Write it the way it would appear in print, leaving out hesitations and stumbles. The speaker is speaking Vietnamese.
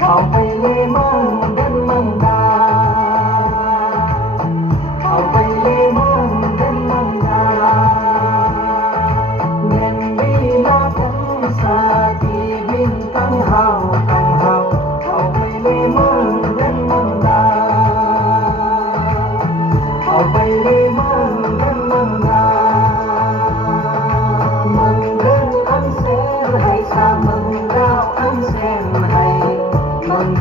Hậu bay lê mang đến mang đà, hậu bay lê mang đến mang đà. Nên đi la cánh xa thì bên cánh hào, hậu bay lê mang đến mang đà, hậu bay lê mang đến mang đà. Mừng đến anh sẽ hay xa mừng đau anh sẽ hay mừng